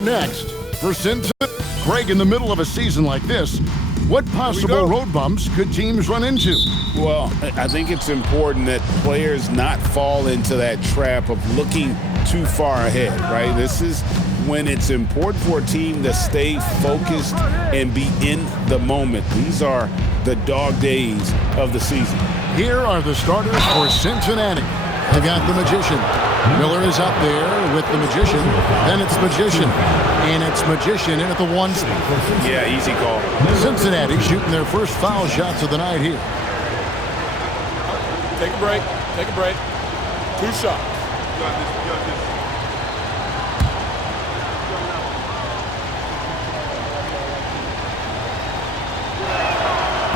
Next, for Cincinnati, Greg, in the middle of a season like this, what possible road bumps could teams run into? Well, I think it's important that players not fall into that trap of looking too far ahead, right? This is when it's important for a team to stay focused and be in the moment. These are the dog days of the season. Here are the starters for Cincinnati. They got the Magician. Miller is up there with the Magician. Then it's Magician. And it's Magician in at the 1 spot. Yeah, easy call. Cincinnati shooting their first foul shots of the night here. Take a break. Take a break. 2 shots. You got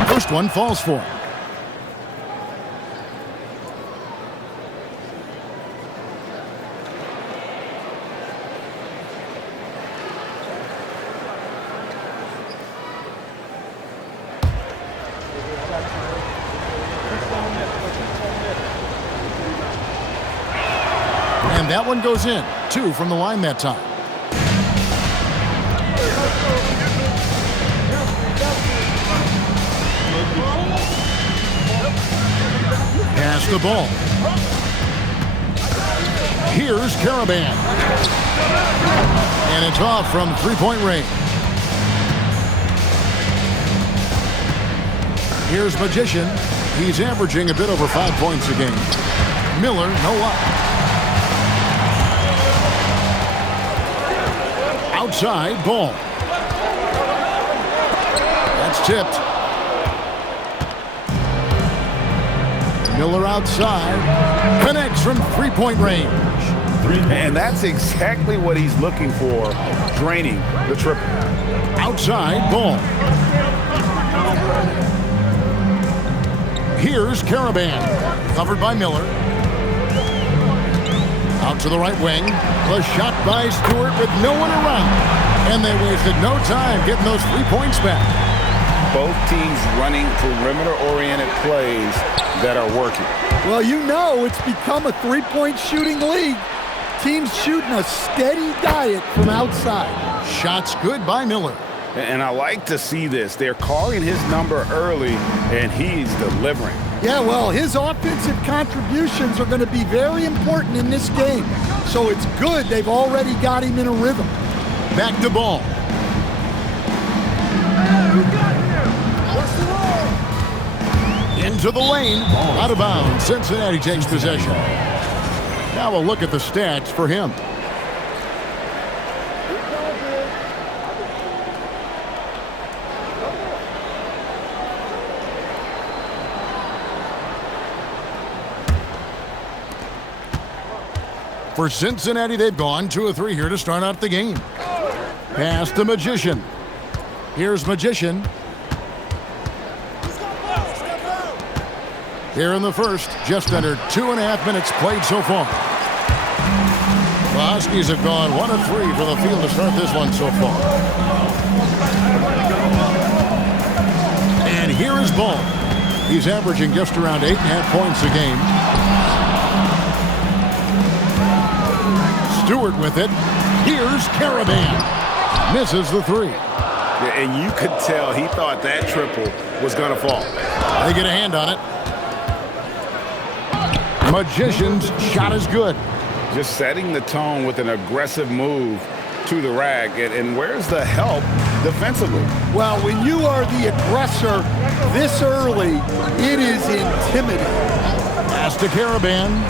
this. First one falls for him. And that one goes in. 2 from the line that time. Pass the ball. Here's Caravan. And it's off from 3-point range. Here's Magician. He's averaging a bit over 5 points a game. Miller, no up. Outside, ball. That's tipped. Miller outside. Connects from 3-point range. And that's exactly what he's looking for, draining the triple. Outside, ball. Here's Caravan. Covered by Miller. Out to the right wing. The shot by Stewart with no one around. And they wasted no time getting those 3 points back. Both teams running perimeter-oriented plays that are working. Well, you know it's become a 3-point shooting league. Teams shooting a steady diet from outside. Shots good by Miller. And I like to see this. They're calling his number early, and he's delivering. Yeah, well, his offensive contributions are going to be very important in this game. So it's good they've already got him in a rhythm. Back to ball. Into the lane. Out of bounds. Cincinnati takes possession. Now we'll look at the stats for him. For Cincinnati, they've gone 2 of 3 here to start out the game. Pass the Magician. Here's Magician. Here in the first, just under 2.5 minutes played so far. The Huskies have gone 1 of 3 for the field to start this one so far. And here is Ball. He's averaging just around 8.5 points a game. Stewart with it. Here's Caravan. Misses the 3. And you could tell he thought that triple was going to fall. They get a hand on it. Magician's shot is good. Just setting the tone with an aggressive move to the rack. And where's the help defensively? Well, when you are the aggressor this early, it is intimidating. Pass to Caravan.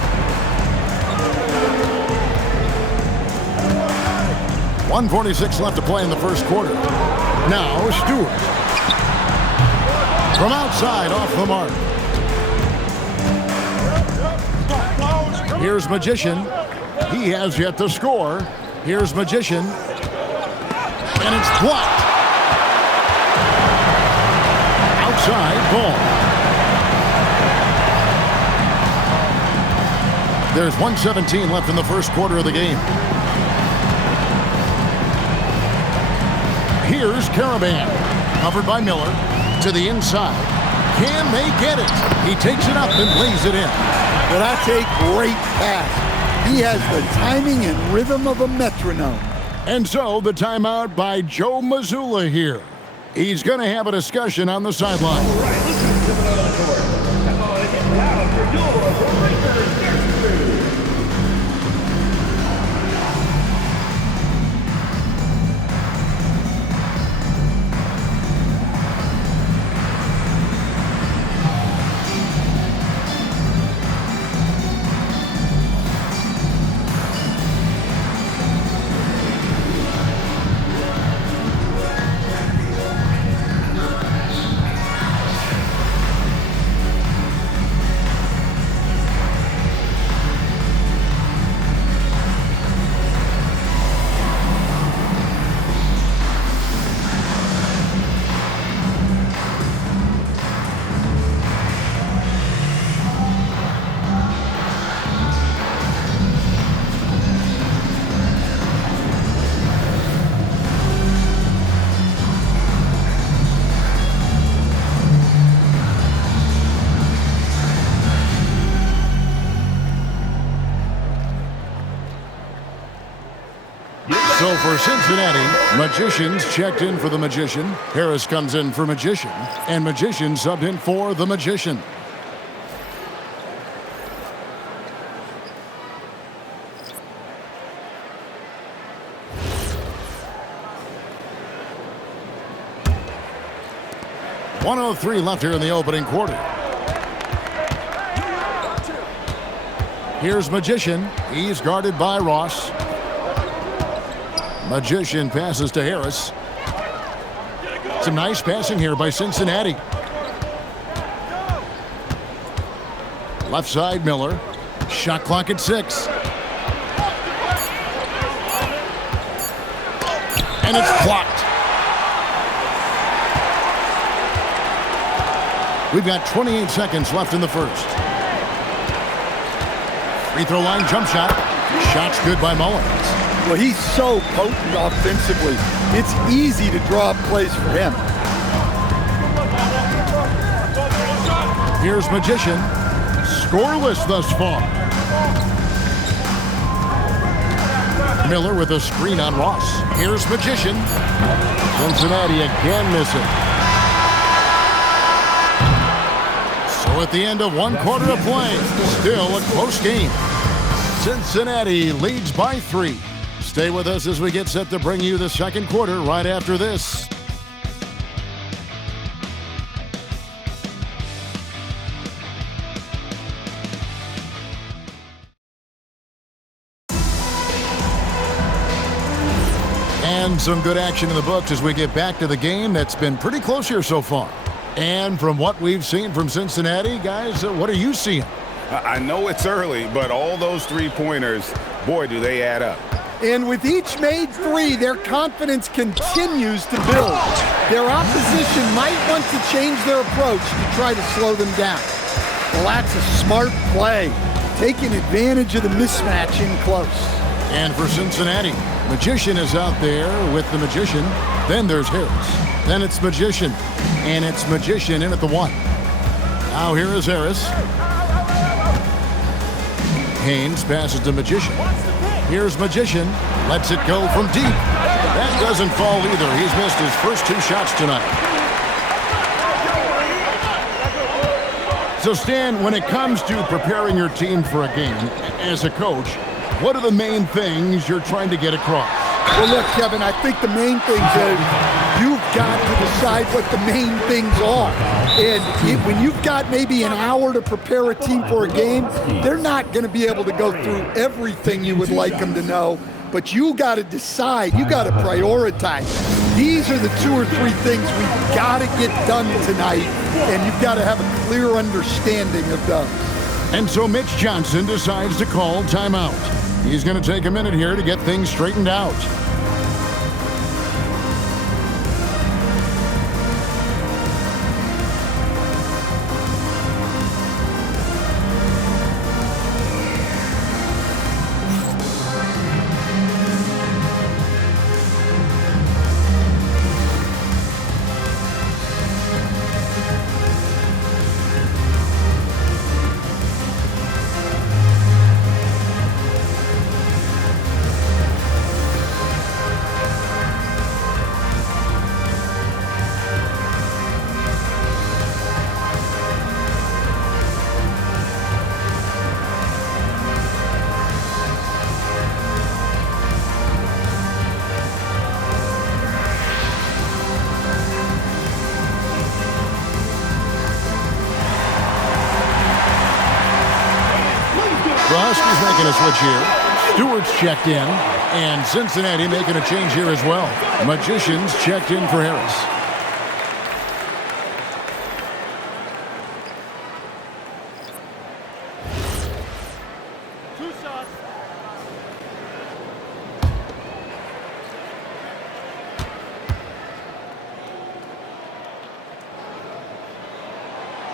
1:46 left to play in the first quarter. Now Stewart. From outside, off the mark. Here's Magician. He has yet to score. Here's Magician. And it's blocked. Outside, ball. There's 1:17 left in the first quarter of the game. Here's Caravan. Covered by Miller. To the inside. Can they get it? He takes it up and lays it in. Well, that's a great pass. He has the timing and rhythm of a metronome. And so the timeout by Joe Mazzulla here. He's going to have a discussion on the sideline. All right, let's just give it on the court. Come on and get loud for Dula for Rangers Nursery. So for Cincinnati, Magicians checked in for the Magician. Harris comes in for Magician. And Magician subbed in for the Magician. .103 left here in the opening quarter. Here's Magician. He's guarded by Ross. Magician passes to Harris. Some nice passing here by Cincinnati. Left side, Miller. Shot clock at 6. And it's blocked. We've got 28 seconds left in the first. Free throw line jump shot. Shot's good by Mullins. Well, he's so potent offensively. It's easy to draw up plays for him. Here's Magician. Scoreless thus far. Miller with a screen on Ross. Here's Magician. Cincinnati again missing. So at the end of one quarter of play, still a close game. Cincinnati leads by 3. Stay with us as we get set to bring you the second quarter right after this. And some good action in the books as we get back to the game that's been pretty close here so far. And from what we've seen from Cincinnati, guys, what are you seeing? I know it's early, but all those three-pointers, boy, do they add up. And with each made 3, their confidence continues to build. Their opposition might want to change their approach to try to slow them down. Well, that's a smart play, taking advantage of the mismatch in close. And for Cincinnati, Magician is out there with the Magician. Then there's Harris. Then it's Magician. And it's Magician in at the 1. Now here is Harris. Haynes passes to Magician. Here's Magician. Lets it go from deep. That doesn't fall either. He's missed his first 2 shots tonight. So, Stan, when it comes to preparing your team for a game, as a coach, what are the main things you're trying to get across? Well, look, Kevin, I think the main thing is you've got to decide what the main things are. And when you've got maybe an hour to prepare a team for a game, they're not going to be able to go through everything you would like them to know. But you got to decide. You got to prioritize. These are the 2 or 3 things we've got to get done tonight, and you've got to have a clear understanding of those. And so Mitch Johnson decides to call timeout. He's going to take a minute here to get things straightened out. making a switch here. Stewart's checked in. And Cincinnati making a change here as well. Magicians checked in for Harris.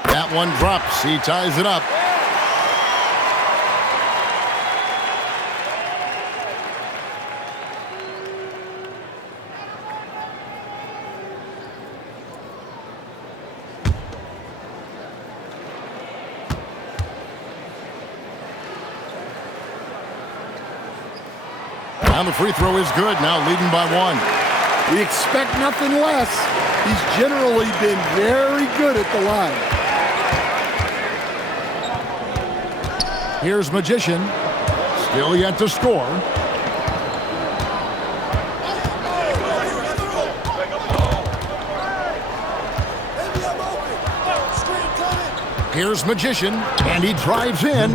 That one drops. He ties it up. And the free throw is good. Now leading by 1. We expect nothing less. He's generally been very good at the line. Here's Magician. Still yet to score. Here's Magician, and he drives in.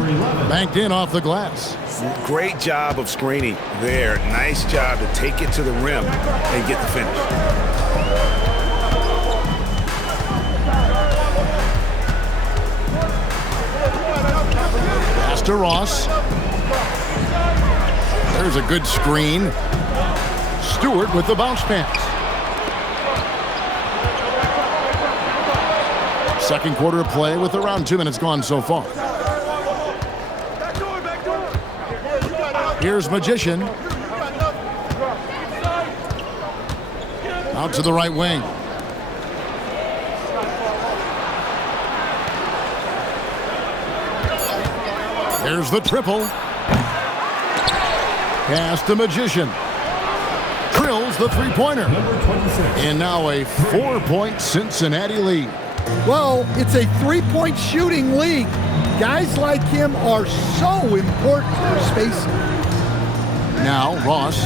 Banked in off the glass. Great job of screening there. Nice job to take it to the rim and get the finish. Pass to Ross. There's a good screen. Stewart with the bounce pass. Second quarter of play with around 2 minutes gone so far. Here's Magician. Out to the right wing. There's the triple. Pass to Magician. Drills the three-pointer. And now a 4-point Cincinnati lead. Well, it's a three-point shooting league. Guys like him are so important for spacing. Now, Ross.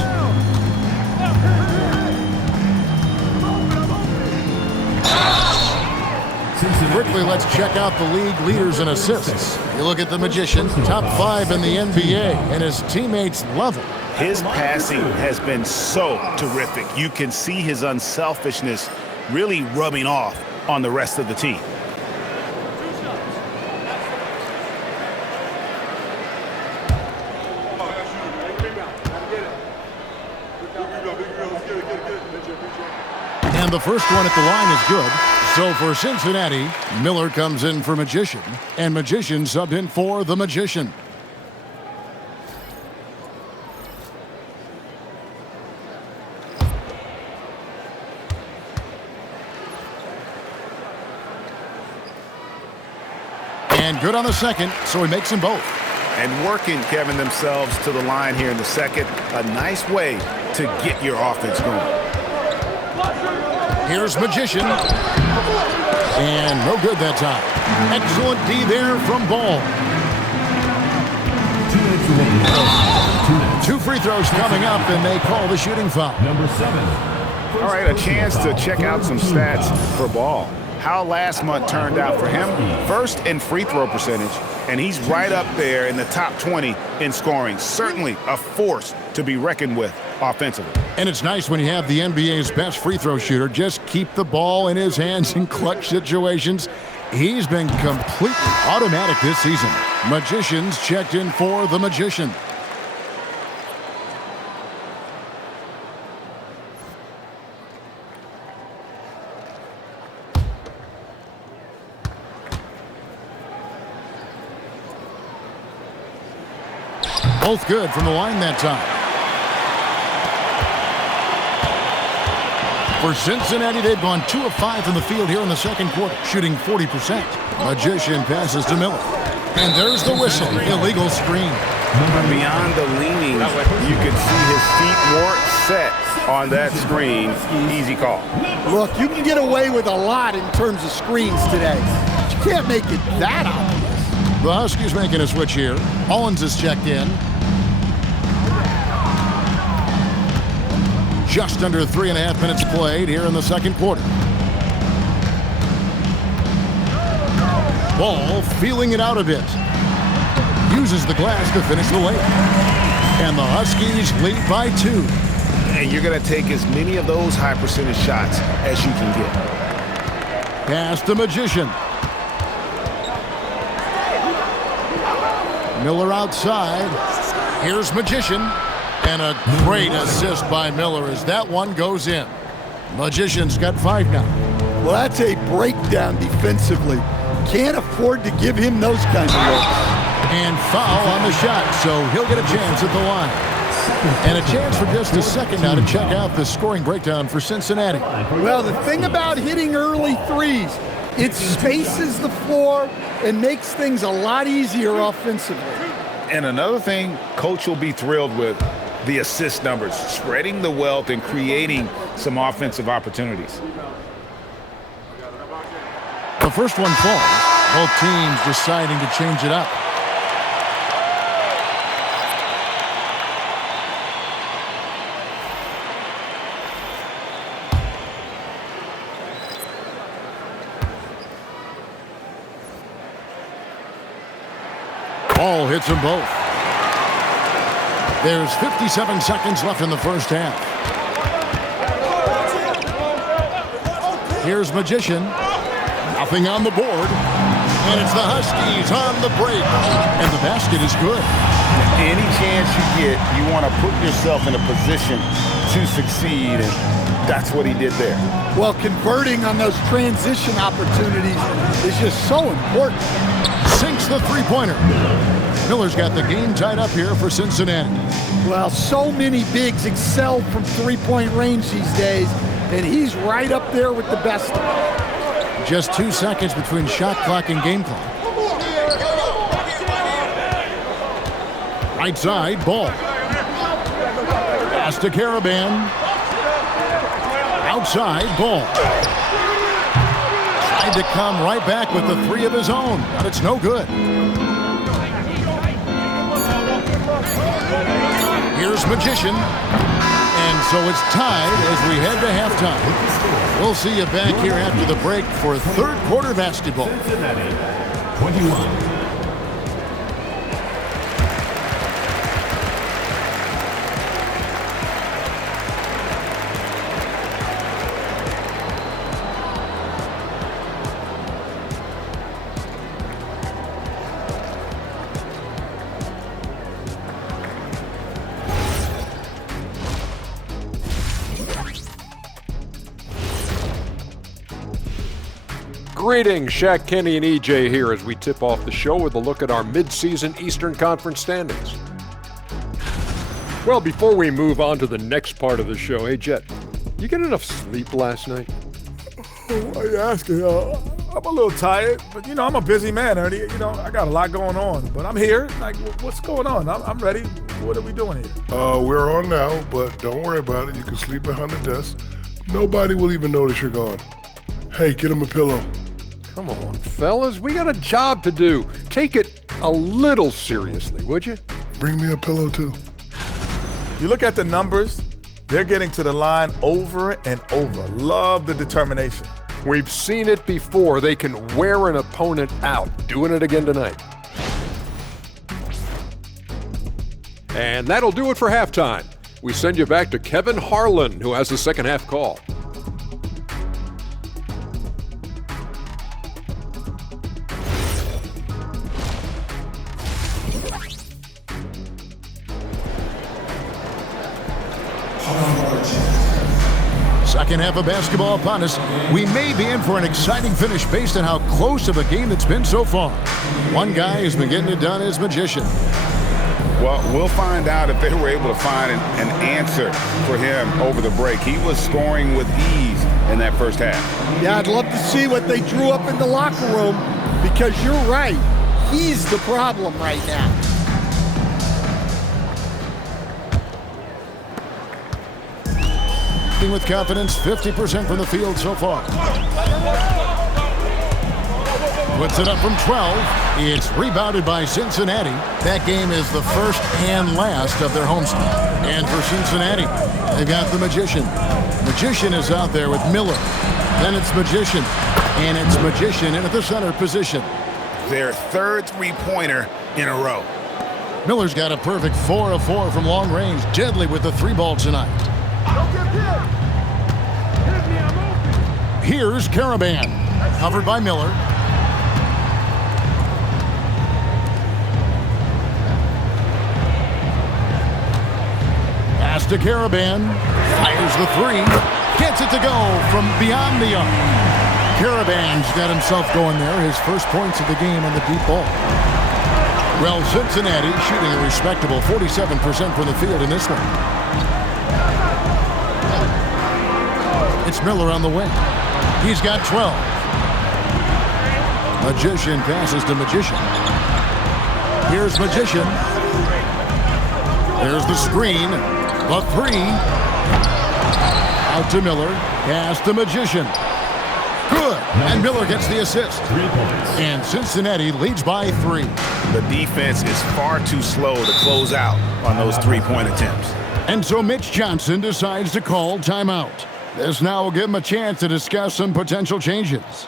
Quickly, let's check out the league leaders in assists. You look at the Magician, top 5 in the NBA, and his teammates love him. His passing has been so terrific. You can see his unselfishness really rubbing off on the rest of the team. And the first one at the line is good. So for Cincinnati, Miller comes in for Magician, and Magician subbed in for the Magician. And good on the second, so he makes them both. And working, Kevin, themselves to the line here in the second. A nice way to get your offense going. Here's Magician. And no good that time. Excellent D there from Ball. 2 free throws coming up, and they call the shooting foul. Number 7. All right, a chance to check out some stats for Ball. How last month turned out for him. First in free throw percentage, and he's right up there in the top 20 in scoring. Certainly a force to be reckoned with offensively. And it's nice when you have the NBA's best free throw shooter just keep the ball in his hands in clutch situations. He's been completely automatic this season. Magicians checked in for the Magician. Both good from the line that time. For Cincinnati, they've gone 2 of 5 from the field here in the second quarter, shooting 40%. Magician passes to Miller. And there's the whistle. Illegal screen. Beyond the leaning, you can see his feet weren't set on that screen. Easy call. Look, you can get away with a lot in terms of screens today. But you can't make it that obvious. The Huskies making a switch here. Hollins is checked in. Just under 3.5 minutes played here in the second quarter. Ball feeling it out a bit. uses the glass to finish the layup. And the Huskies lead by 2. And you're going to take as many of those high percentage shots as you can get. Pass to Magician. Miller outside. Here's Magician. And a great assist by Miller as that one goes in. Magician's got 5 now. Well, that's a breakdown defensively. Can't afford to give him those kinds of looks. And foul on the shot, so he'll get a chance at the line. And a chance for just a second now to check out the scoring breakdown for Cincinnati. Well, the thing about hitting early threes, it spaces the floor and makes things a lot easier offensively. And another thing Coach will be thrilled with, the assist numbers, spreading the wealth and creating some offensive opportunities. The first one falls. Both teams deciding to change it up. Ball hits them both. There's 57 seconds left in the first half. Here's Magician. Nothing on the board. And it's the Huskies on the break. And the basket is good. Any chance you get, you want to put yourself in a position to succeed, and that's what he did there. Well, converting on those transition opportunities is just so important. Sinks the three-pointer. Miller's got the game tied up here for Cincinnati. Well, so many bigs excel from three-point range these days, and he's right up there with the best. Just 2 seconds between shot clock and game clock. Right side, Ball. Pass to Caravan. Outside, Ball. Tried to come right back with the 3 of his own, but it's no good. Here's Magician. And so it's tied as we head to halftime. We'll see you back here after the break for third quarter basketball. Cincinnati, 21. Greetings, Shaq, Kenny, and EJ here as we tip off the show with a look at our mid-season Eastern Conference standings. Well, before we move on to the next part of the show, hey, Jet, you get enough sleep last night? Why are you asking? I'm a little tired, but, I'm a busy man, Ernie. I got a lot going on, but I'm here. Like, what's going on? I'm ready. What are we doing here? We're on now, but don't worry about it. You can sleep behind the desk. Nobody will even notice you're gone. Hey, get him a pillow. Come on, fellas, we got a job to do. Take it a little seriously, would you? Bring me a pillow, too. You look at the numbers, they're getting to the line over and over. Love the determination. We've seen it before. They can wear an opponent out. Doing it again tonight. And that'll do it for halftime. We send you back to Kevin Harlan, who has the second half call. Second half of basketball upon us. We may be in for an exciting finish based on how close of a game it's been so far. One guy who's been getting it done is Magician. Well, we'll find out if they were able to find an answer for him over the break. He was scoring with ease in that first half. Yeah, I'd love to see what they drew up in the locker room, because you're right. He's the problem right now. With confidence, 50% from the field so far. Puts it up from 12. It's rebounded by Cincinnati. That game is the first and last of their homestand. And for Cincinnati, they've got the Magician. Magician is out there with Miller. Then it's Magician. And it's Magician in at the center position. Their third three-pointer in a row. Miller's got a perfect 4 of 4 from long range. Deadly with the 3-ball tonight. Here's Caravan. Covered by Miller. Pass to Caravan. Fires the 3. Gets it to go from beyond the arc. Caravan's got himself going there. His first points of the game on the deep ball. Well, Cincinnati shooting a respectable 47% from the field in this one. It's Miller on the wing. He's got 12. Magician passes to Magician. Here's Magician. There's the screen. The 3. Out to Miller. Pass to Magician. Good. And Miller gets the assist. 3 points. And Cincinnati leads by 3. The defense is far too slow to close out on those 3-point attempts. And so Mitch Johnson decides to call timeout. This now will give him a chance to discuss some potential changes.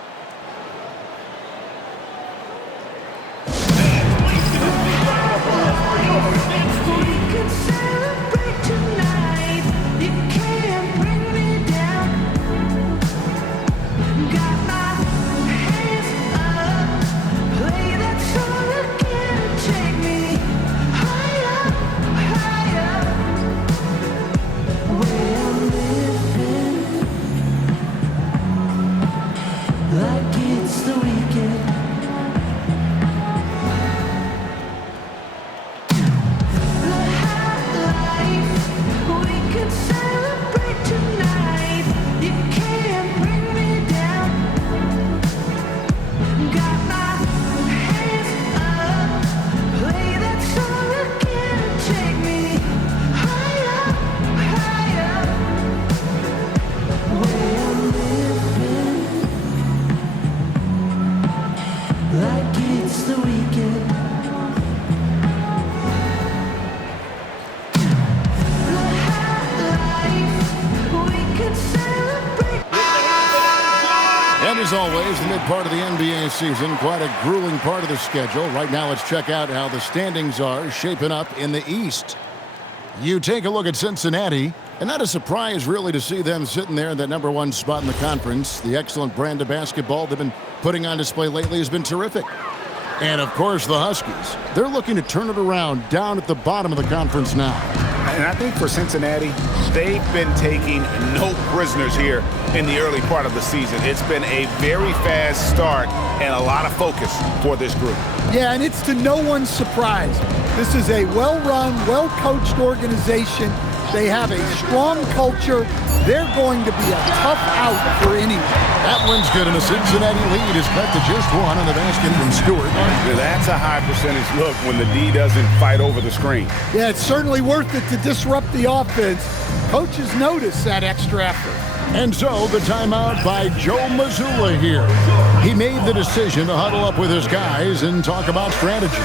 As always, the mid part of the NBA season, quite a grueling part of the schedule. Right now, let's check out how the standings are shaping up in the East. You take a look at Cincinnati, and not a surprise, really, to see them sitting there in that #1 spot in the conference. The excellent brand of basketball they've been putting on display lately has been terrific. And, of course, the Huskies. They're looking to turn it around down at the bottom of the conference now. And I think for Cincinnati, they've been taking no prisoners here in the early part of the season. It's been a very fast start and a lot of focus for this group. Yeah, and it's to no one's surprise. This is a well-run, well-coached organization. They have a strong culture. They're going to be a tough out for anyone. That one's good, and the Cincinnati lead is cut to just 1 on the basket from Stewart. That's a high percentage look when the D doesn't fight over the screen. Yeah, it's certainly worth it to disrupt the offense. Coaches notice that extra effort. And so the timeout by Joe Mazzulla here. He made the decision to huddle up with his guys and talk about strategy.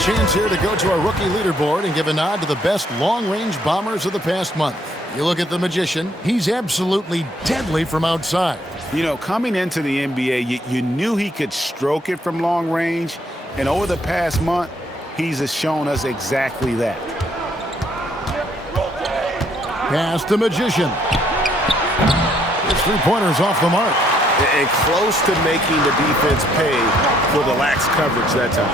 Chance here to go to our rookie leaderboard and give a nod to the best long-range bombers of the past month. You look at the Magician, he's absolutely deadly from outside. You know, coming into the NBA, you knew he could stroke it from long range, and over the past month, he's shown us exactly that. Pass to Magician. His three-pointer's off the mark. And close to making the defense pay for the lax coverage that time.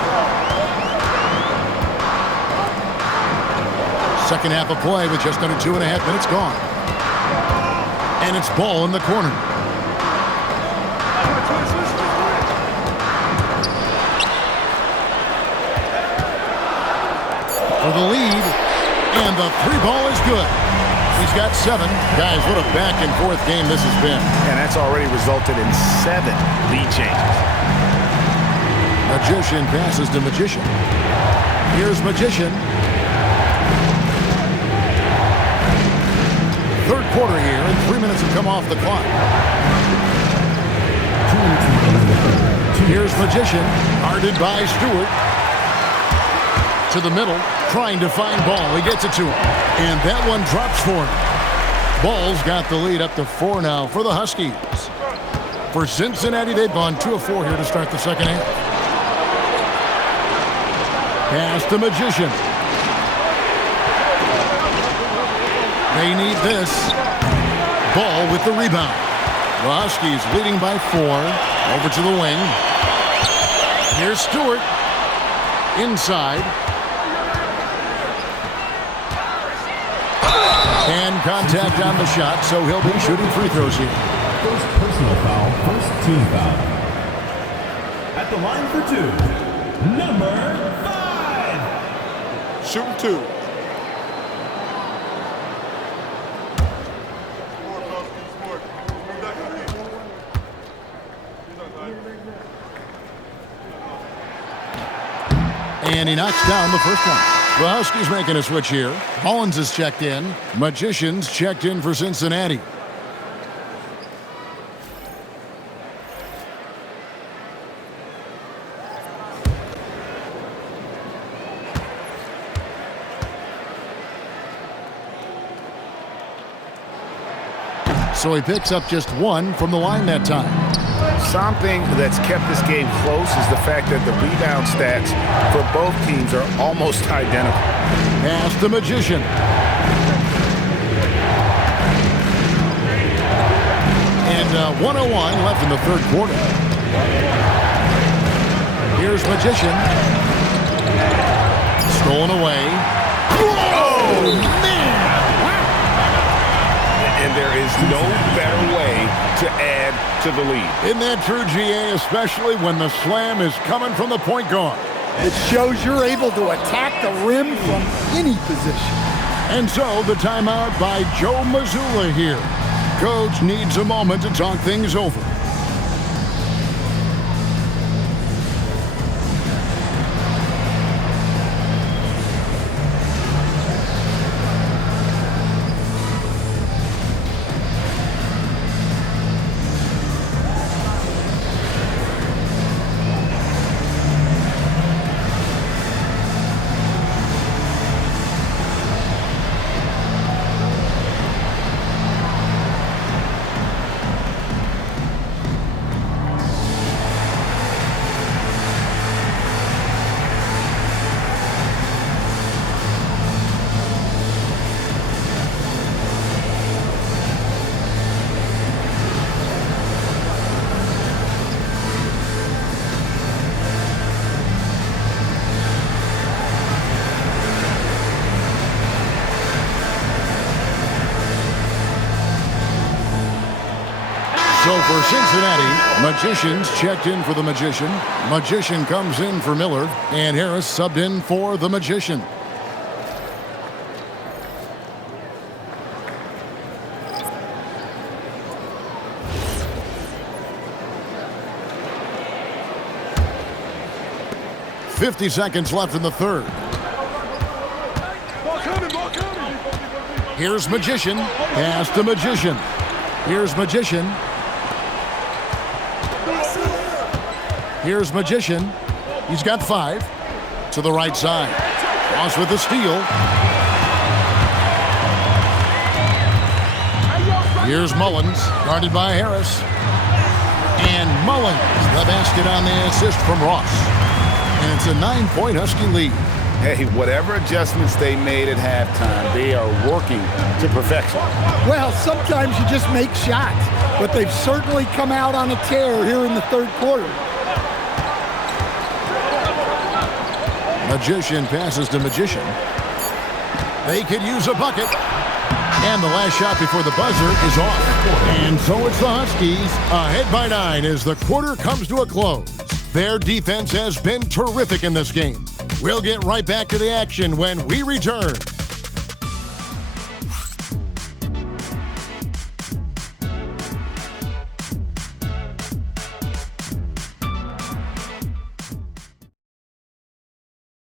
Second half of play with just under 2.5 minutes gone. And it's ball in the corner. For the lead, and the three ball is good. He's got 7. Guys, what a back-and-forth game this has been. And that's already resulted in 7 lead changes. Magician passes to Magician. Here's Magician. Third quarter here, and 3 minutes have come off the clock. Here's Magician, guarded by Stewart. To the middle, trying to find Ball. He gets it to him, and that one drops for him. Ball's got the lead up to 4 now for the Huskies. For Cincinnati, they've gone 2 of 4 here to start the second half. Pass to Magician. They need this. Ball with the rebound. The Huskies leading by 4. Over to the wing. Here's Stewart. Inside. And contact on the shot, so he'll be shooting free throws here. First personal foul, first team foul. At the line for 2, number 5. Shooting 2. And he knocks down the first one. The Huskies making a switch here. Hollins is checked in. Magician's checked in for Cincinnati. So he picks up just 1 from the line that time. Something that's kept this game close is the fact that the rebound stats for both teams are almost identical. Pass the Magician. And 1:01 left in the third quarter. Here's Magician. Stolen away. Oh, man! And there is no better way to add to the lead. Isn't that true, GA, especially when the slam is coming from the point guard? It shows you're able to attack the rim from any position. And so the timeout by Joe Mazzulla here. Coach needs a moment to talk things over. So for Cincinnati, Magician's checked in for the Magician. Magician comes in for Miller, and Harris subbed in for the Magician. .50 seconds left in the third. Here's Magician. Pass to Magician. Here's Magician. Here's Magician. He's got 5 to the right side. Ross with the steal. Here's Mullins, guarded by Harris. And Mullins, the basket on the assist from Ross. And it's a 9-point Husky lead. Hey, whatever adjustments they made at halftime, they are working to perfection. Well, sometimes you just make shots, but they've certainly come out on a tear here in the third quarter. Magician passes to Magician. They could use a bucket. And the last shot before the buzzer is off. And so it's the Huskies ahead by 9 as the quarter comes to a close. Their defense has been terrific in this game. We'll get right back to the action when we return.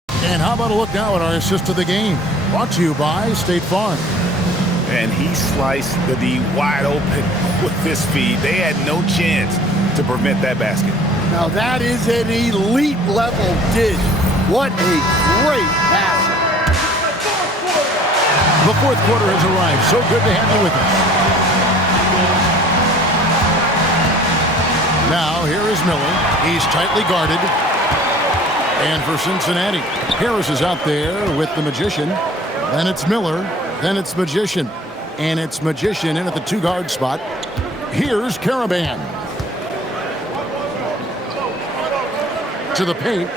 And how about a look now at our assist of the game? Brought to you by State Farm. And he sliced the D wide open with this feed. They had no chance to prevent that basket. Now that is an elite level dish. What a great pass. The fourth quarter has arrived. So good to have you with us. Now here is Miller. He's tightly guarded. And for Cincinnati, Harris is out there with the Magician. Then it's Miller. Then it's Magician. And it's Magician in at the 2-guard spot. Here's Karaban. To the paint.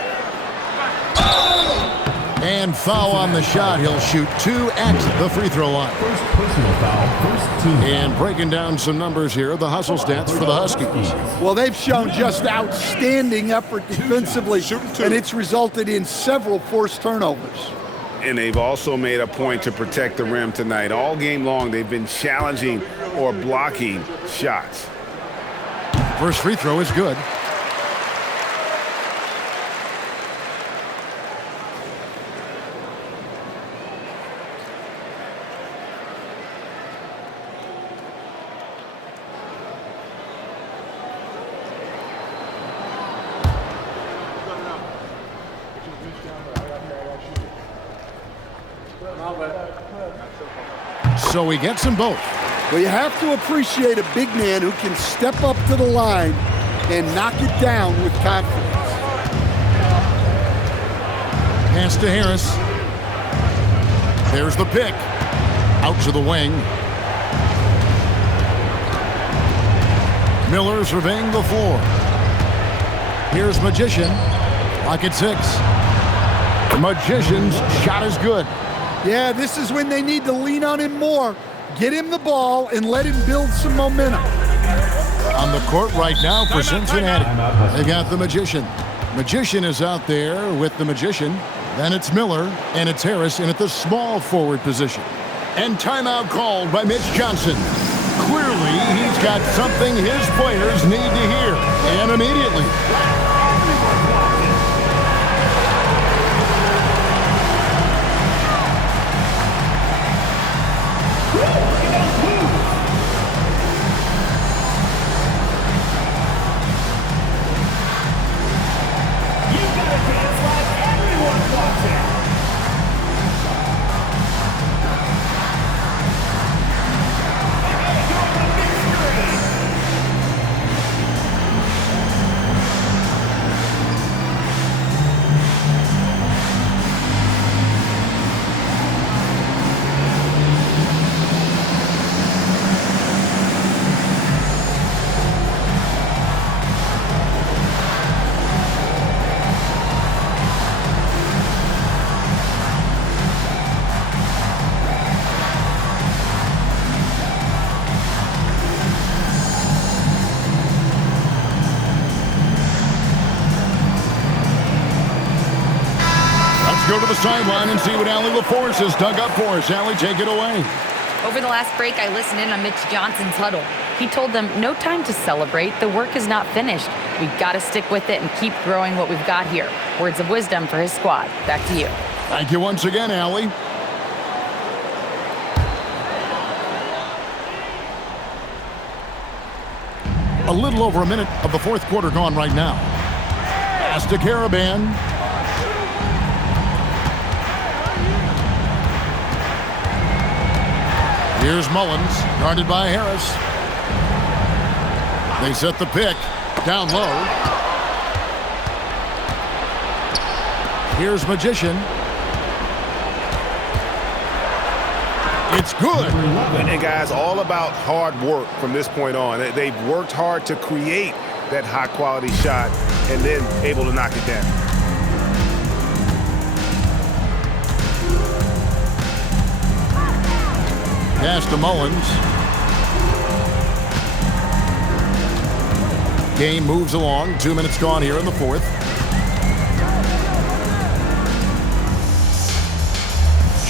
And foul on the shot. He'll shoot 2 at the free throw line. First personal foul, first team. And breaking down some numbers here, the hustle stats for the Huskies. Well, they've shown just outstanding effort defensively, and it's resulted in several forced turnovers. And they've also made a point to protect the rim tonight. All game long, they've been challenging or blocking shots. First free throw is good. So he gets them both. Well, you have to appreciate a big man who can step up to the line and knock it down with confidence. Pass to Harris. There's the pick. Out to the wing. Miller surveying the floor. Here's Magician. Pocket 6. Magician's shot is good. Yeah, this is when they need to lean on him more. Get him the ball and let him build some momentum. On the court right now for Cincinnati. They got the Magician. Magician is out there with the Magician. Then it's Miller, and it's Harris in at the small forward position. And timeout called by Mitch Johnson. Clearly, he's got something his players need to hear, and immediately. Go to the sideline and see what Allie LaForce has dug up for us. Allie, take it away. Over the last break, I listened in on Mitch Johnson's huddle. He told them, no time to celebrate. The work is not finished. We've got to stick with it and keep growing what we've got here. Words of wisdom for his squad. Back to you. Thank you once again, Allie. A little over a minute of the fourth quarter gone right now. Pass to Karaban. Here's Mullins, guarded by Harris. They set the pick, down low. Here's Magician. It's good. And guys, all about hard work from this point on. They've worked hard to create that high-quality shot and then able to knock it down. Pass to Mullins. Game moves along. 2 minutes gone here in the fourth.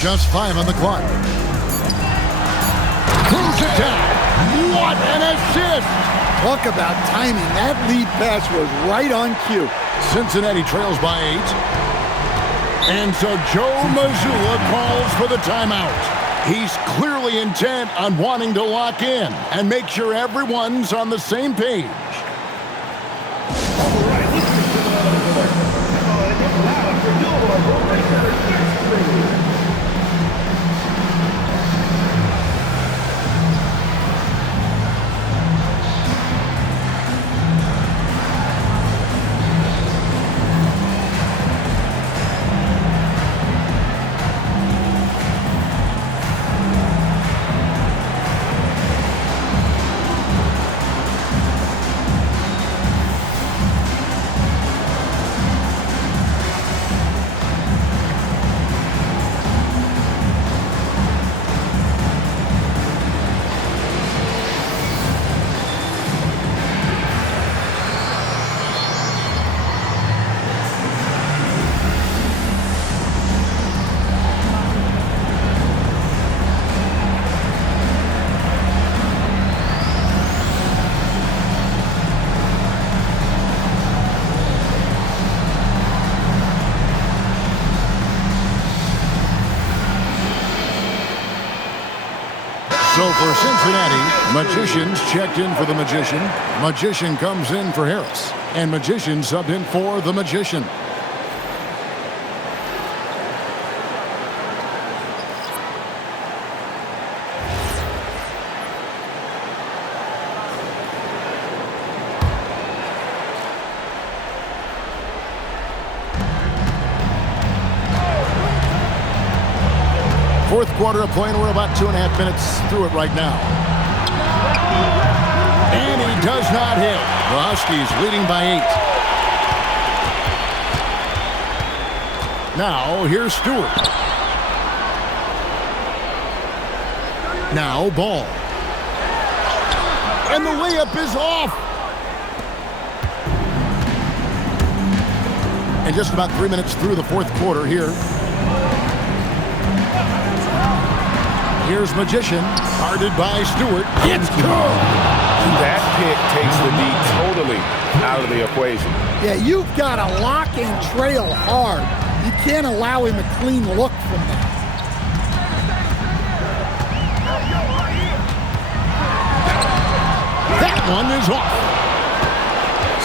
Just 5 on the clock. Throws it down. What an assist! Talk about timing. That lead pass was right on cue. Cincinnati trails by 8. And so Joe Mazzulla calls for the timeout. He's clearly intent on wanting to lock in and make sure everyone's on the same page. So for Cincinnati, Magicians checked in for the Magician. Magician comes in for Harris. And Magician subbed in for the Magician. Fourth quarter of play, and we're about 2.5 minutes through it right now. And he does not hit. The Huskies leading by 8. Now, here's Stewart. Now, Ball. And the layup is off. And just about 3 minutes through the fourth quarter here. Here's Magician, guarded by Stewart. It's good! That pick takes the D totally out of the equation. Yeah, you've got to lock and trail hard. You can't allow him a clean look from that. That one is off.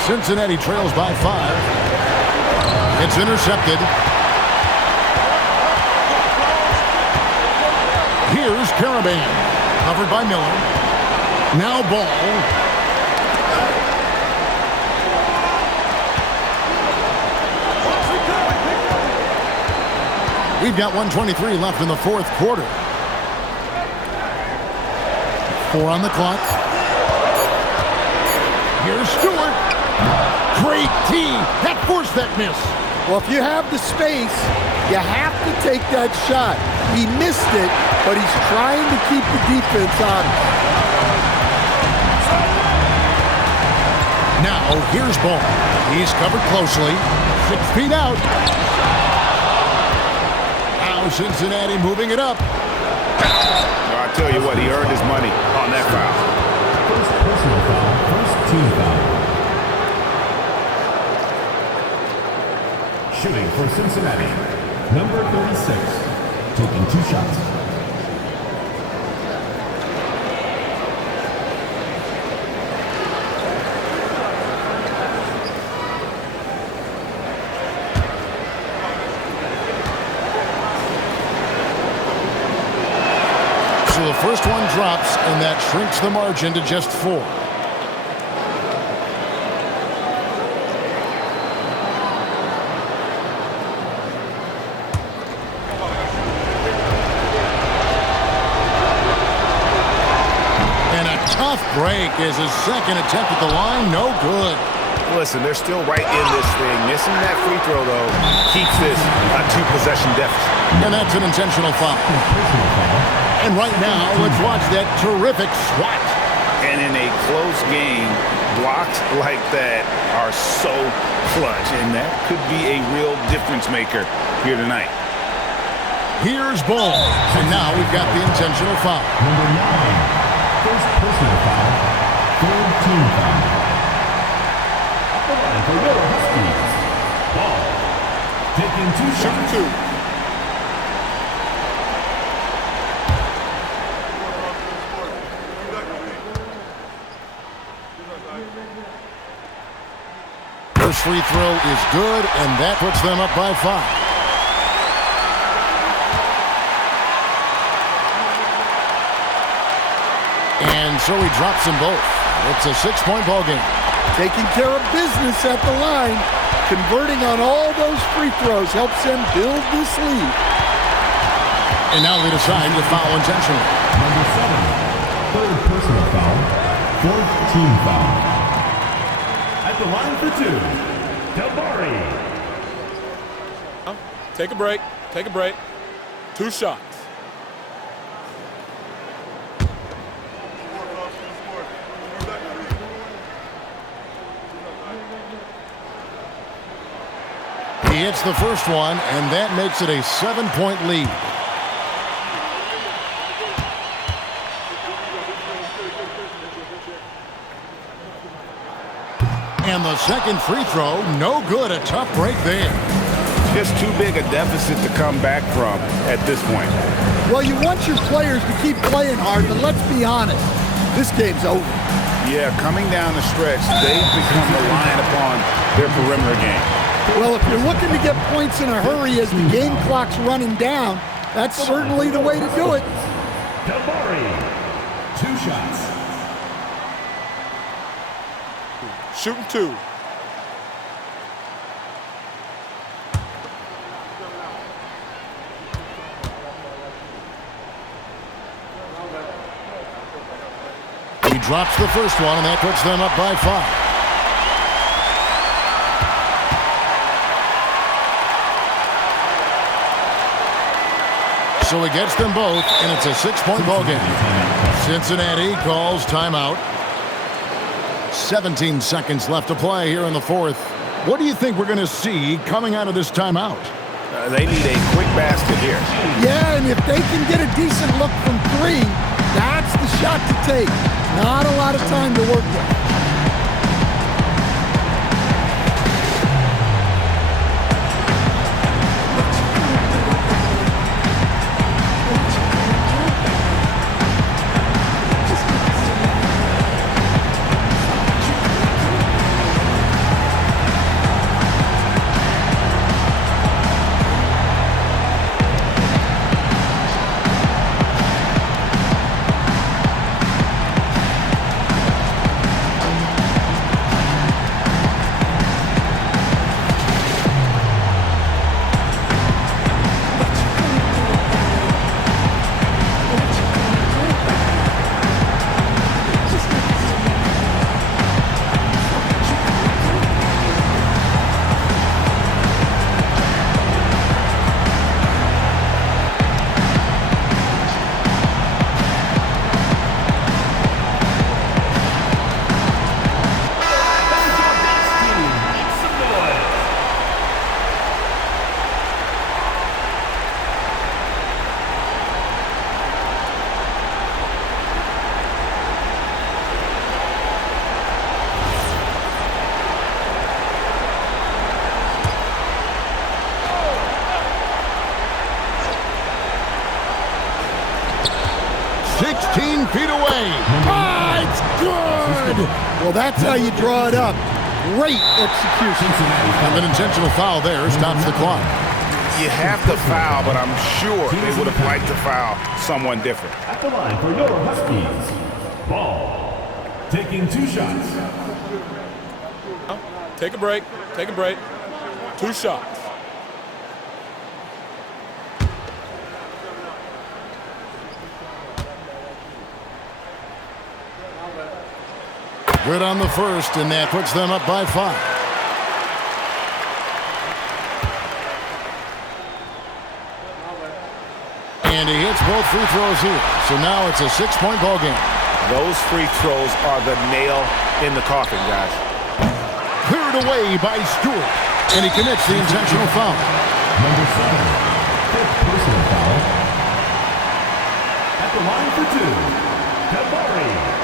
Cincinnati trails by 5. It's intercepted. Here's Caravan, covered by Miller. Now Ball. We've got 1:23 left in the fourth quarter. 4 on the clock. Here's Stewart. Great tee. That forced that miss. Well, if you have the space, you have to take that shot. He missed it, but he's trying to keep the defense honest. Now, here's Ball. He's covered closely. 6 feet out. Now Cincinnati moving it up. I tell you what, he earned his money on that foul. First personal foul, first team foul. Shooting for Cincinnati, number 36, taking 2 shots. So the first one drops, and that shrinks the margin to just 4. tough break as his second attempt at the line, no good. Listen, they're still right in this thing. Missing that free throw, though, keeps this a two-possession deficit. And that's an intentional foul. And right now, let's watch that terrific swat. And in a close game, blocks like that are so clutch, and that could be a real difference maker here tonight. Here's Bull. And now we've got the intentional foul. Number 9, first personal foul, third team foul. Up the line for your Huskies. Ball. Taking 2 shots. First free throw is good, and that puts them up by 5. And so he drops them both. It's a 6-point ball game. Taking care of business at the line, converting on all those free throws helps them build this lead. And now they decide to foul intentionally. Number 7, third personal foul, fourth team foul. At the line for 2, Dabari. Take a break. Take a break. 2 shots. He hits the first one, and that makes it a 7-point lead. And the second free throw, no good. A tough break there. Just too big a deficit to come back from at this point. Well, you want your players to keep playing hard, but let's be honest, this game's over. Yeah, coming down the stretch, they've become reliant upon their perimeter game. Well, if you're looking to get points in a hurry as the game clock's running down, that's certainly the way to do it. Dabari, 2 shots. Shooting 2. He drops the first one, and that puts them up by 5. So he gets them both, and it's a 6-point ball game. Cincinnati calls timeout. 17 seconds left to play here in the fourth. What do you think we're going to see coming out of this timeout? They need a quick basket here. Yeah, and if they can get a decent look from 3, that's the shot to take. Not a lot of time to work with. Well, that's how you draw it up. Great execution. And an intentional foul there stops the clock. You have to foul, but I'm sure they would have liked to foul someone different. At the line for your Huskies, Ball, taking 2 shots. Take a break. Take a break. 2 shots. Good on the first, and that puts them up by 5. And he hits both free throws here. So now it's a 6-point ball game. Those free throws are the nail in the coffin, guys. Cleared away by Stewart. And he commits the intentional foul. Number 7, fifth personal foul. At the line for 2, Jabari.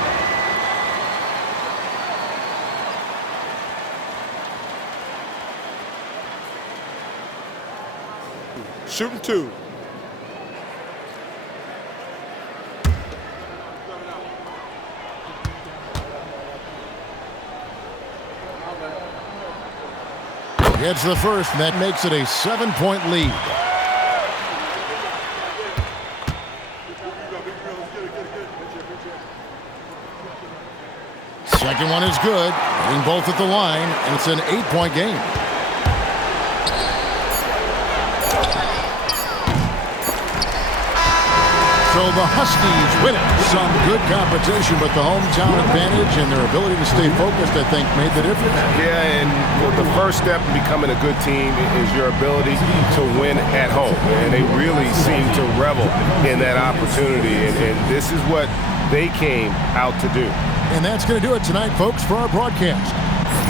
Shooting 2. Gets the first, and that makes it a 7-point lead. Second one is good. Hitting both at the line, and it's an 8-point game. So the Huskies win it. Some good competition, but the hometown advantage and their ability to stay focused, I think, made the difference. Yeah, and the first step in becoming a good team is your ability to win at home. And they really seem to revel in that opportunity, and this is what they came out to do. And that's going to do it tonight, folks, for our broadcast.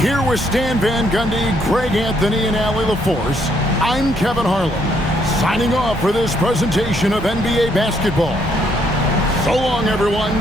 Here with Stan Van Gundy, Greg Anthony, and Allie LaForce, I'm Kevin Harlan, signing off for this presentation of NBA basketball. So long, everyone.